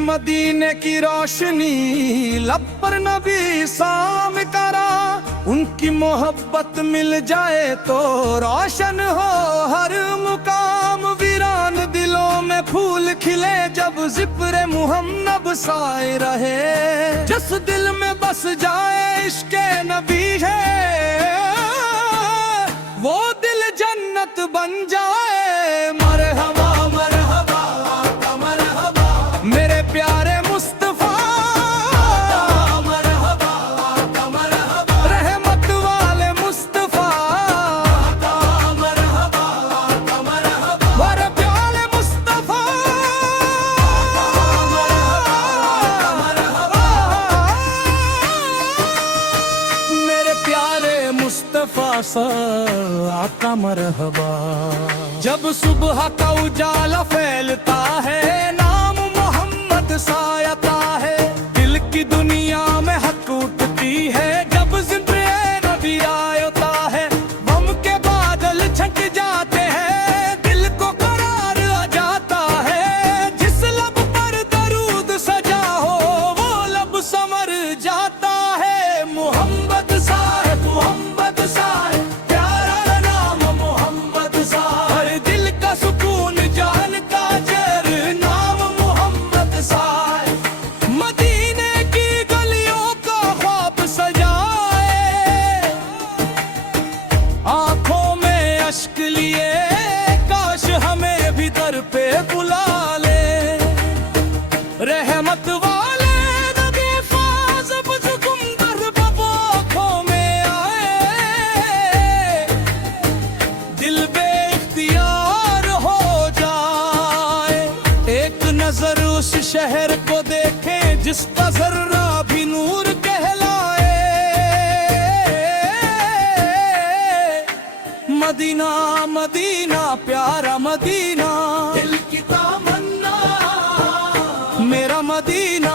मदीने की रोशनी, लब पर नबी साम करा। उनकी मोहब्बत मिल जाए तो रोशन हो हर मुकाम। वीरान दिलों में फूल खिले जब जिक्र मुहम्मद साए रहे। जिस दिल में बस जाए इश्क़े नबी है, वो दिल जन्नत बन जाए। मरहबा मरहबा आका मरहबा, मेरे प्यारे मुस्तफा। मरहबा आका मरहबा, रहमत वाले मुस्तफा। मरहबा आका मरहबा, मेरे प्यारे मुस्तफा। मरहबा मेरे प्यारे मुस्तफा सा आका मरहबा। जब सुबह का उजाला फैलता है, नाम मोहम्मद सायता है। दिल की दुनिया में हक उठती है जब जिक्र नबी आयता है। गम के बादल छट जाते हैं, दिल को करार आ जाता है। जिस लब पर दरूद सजा हो, वो लब समर जाता है। मोहम्मद साहब, मोहम्मद साहब, प्यारा नाम मोहम्मद साहब। हर दिल का सुकून, जान का जर, नाम मोहम्मद साहब। मदीने की गलियों का ख्वाब सजाए, आंखों में अश्क लिए काश हमें भी दर पे बुला ले। रहमत वाले नबी फाज़ बुज़ुगुम दर आंखों में आए। दिल बेइख्तियार हो जाए, एक नजर उस शहर को देखे जिसका जर्रा भी नूर कहलाए। मदीना मदीना प्यारा मदीना, दिल की तमन्ना मेरा मदीना।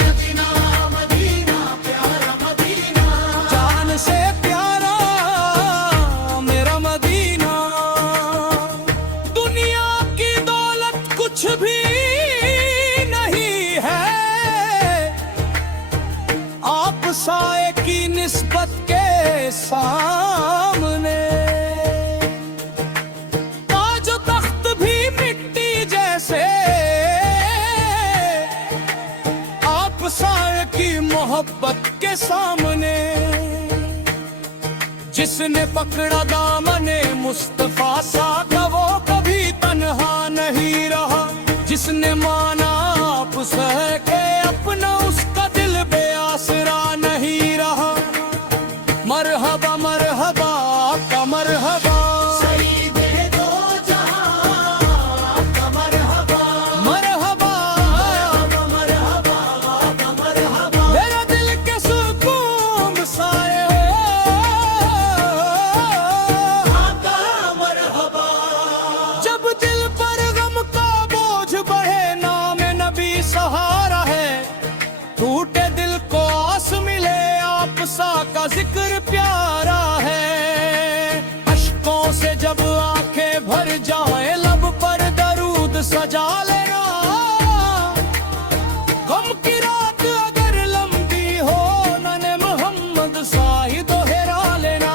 मदीना मदीना प्यारा मदीना, जान से प्यारा मेरा मदीना। दुनिया की दौलत कुछ भी नहीं है आप साए की निस्बत के सामने। ताज तख्त भी मिट्टी जैसे आप साए की मोहब्बत के सामने। जिसने पकड़ा दामने मुस्तफा सा का, वो कभी तन्हा नहीं रहा। जिसने माना आप सह के अपना, उसका दिल बेआसरा नहीं रहा। मरहबा मरहबा आका मरहबा, सईदे दो जहां आका मरहबा। मरहबा मरहबा आका मरहबा, मेरा दिल के सुकून साए आका मरहबा। जब दिल पर गम का बोझ बढ़े, नाम नबी सहारा है। टूटे दिल को आस मिले, आप सा का जिक्र प्यारा है। अश्कों से जब आंखें भर जाए, लब पर दरूद सजा लेना। गम की रात अगर लंबी हो, नन्हे मोहम्मद साही दोहरा लेना।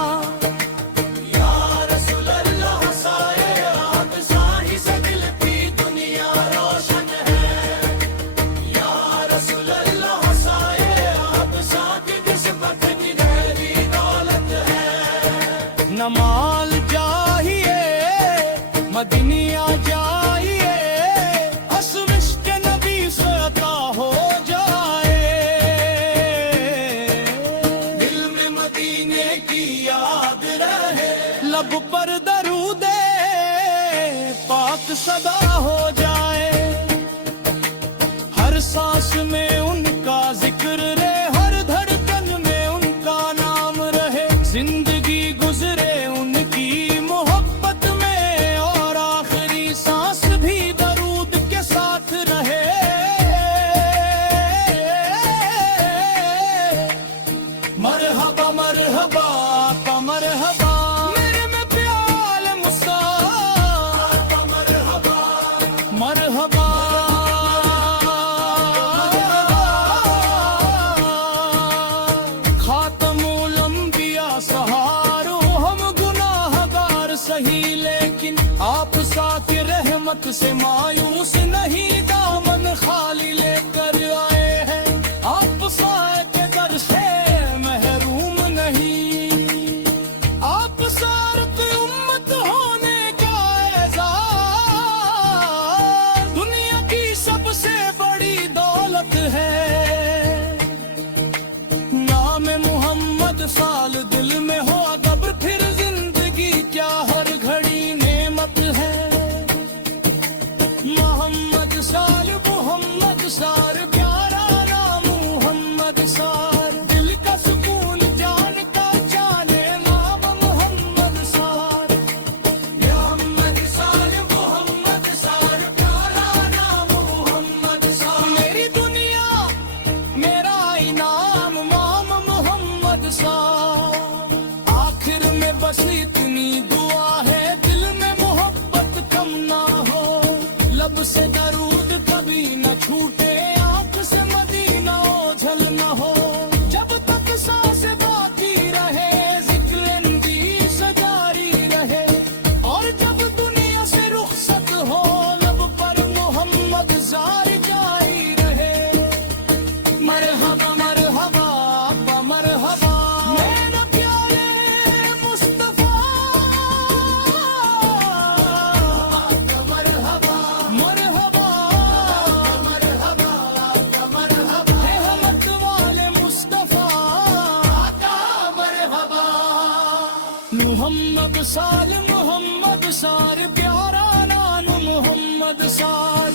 या रसूल अल्लाह साए आप साही से दिल की दुनिया रोशन है। या रसूल अल्लाह साए आप साकी निस्बत की गहरी दौलत है। न माल चाहिए मदीनिया जाइए, असमिश के नबी से अता हो जाए। दिल में मदीने की याद रहे, लब पर दरूदे पाक सदा हो जाए। हर सांस में उनका जिक्र रहे, हर धड़कन में उनका नाम रहे। जिंदगी गुजरे उनकी मोहब्बत में, और आखिरी सांस भी दरूद के साथ रहे। मरहबा मरहबा आका मरहबा, मेरे में प्यारे मुस्तफा। मरहबा रहमत से मायूस नहीं, दामन खाली लेकर आए हैं। आप साए के दर से महरूम नहीं, आप सारत उम्मत होने का एजाज़ दुनिया की सबसे बड़ी दौलत है। नाम मोहम्मद साल दिल में हो अगर फिर जिंदगी क्या हर घड़ी नेमत है। मोहम्मद सार प्यारा नाम मोहम्मद सार, दिल का सुकून जान का जाने नाम मोहम्मद सार। मोहम्मद सार प्यारा नाम मोहम्मद सार, मेरी दुनिया मेरा इनाम नाम मोहम्मद सार। आखिर में बस इतनी दुआ है दिल में मोहब्बत कम ना हो, लब से दरूद कभी न छूटे, आंख से मदीना ओझल न हो। जब तक सांसें बाकी रहे जिक्र अंदीस जारी रहे, और जब दुनिया से रुखसत हो लब पर मोहम्मद जार जारी रहे। मरहबा मरहबा अब्बा मरहबा मेरा प्यारे मुस्तफा, मरहबा मरहबा मरहबा मरहबा रहमत वाले मुस्तफा आका मरहबा। मोहम्मद सार प्यारा नाम मोहम्मद सार।